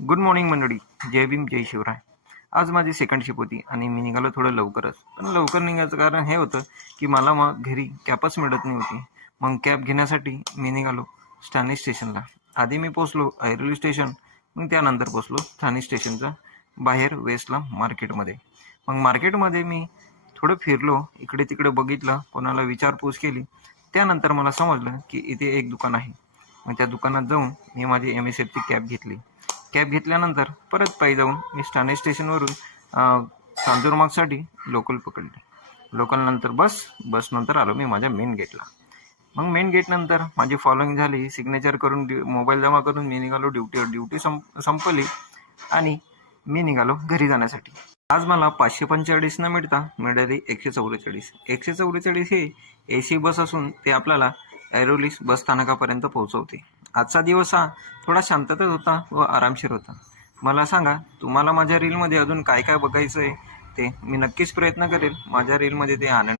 Good morning मंडळी. जय भीम जय शिवराय. आज माझी सेकंड शिप होती आणि मी निघालो थोडं लवकरच. पण लवकर निघायचं कारण हे होतं की मला मग घरी कॅबच मिळत नाही होती. मग कॅब घेण्यासाठी मी निघालो ठाणे स्टेशनला. आधी मी पोचलो ऐरोली स्टेशन, मग त्यानंतर पोचलो ठाणे स्टेशनच्या बाहेर वेस्टला मार्केटमध्ये. मग मार्केटमध्ये मी थोडं फिरलो, इकडे तिकडे बघितलं, कोणाला विचारपूस केली. त्यानंतर मला समजलं की इथे एक दुकान आहे. मग त्या दुकानात जाऊन मी माझी MSFची कॅब घेतली. कॅब घेतल्यानंतर परत पायी जाऊन मी ठाणे स्टेशनवरून कांजूरमार्गसाठी लोकल पकडली. लोकलनंतर बसनंतर आलो मी माझ्या मेन गेटला. मग मेन गेटनंतर माझी फॉलोइंग झाली, सिग्नेचर करून मोबाईल जमा करून मी निघालो ड्युटीवर. ड्युटी संपली आणि मी निघालो घरी जाण्यासाठी. आज मला 545 न मिळता मिळाली 144. 144 हे AC बस असून ते आपल्याला ऐरोली बस स्थानकापर्यंत पोहोचवते. आजचा दिवस हा थोडा शांततेत होता व आरामशीर होता. मला सांगा, तुम्हाला माझ्या रीलमध्ये अजून काय काय बघायचं आहे ते मी नक्कीच प्रयत्न करेल माझ्या रीलमध्ये ते आणण्याचा.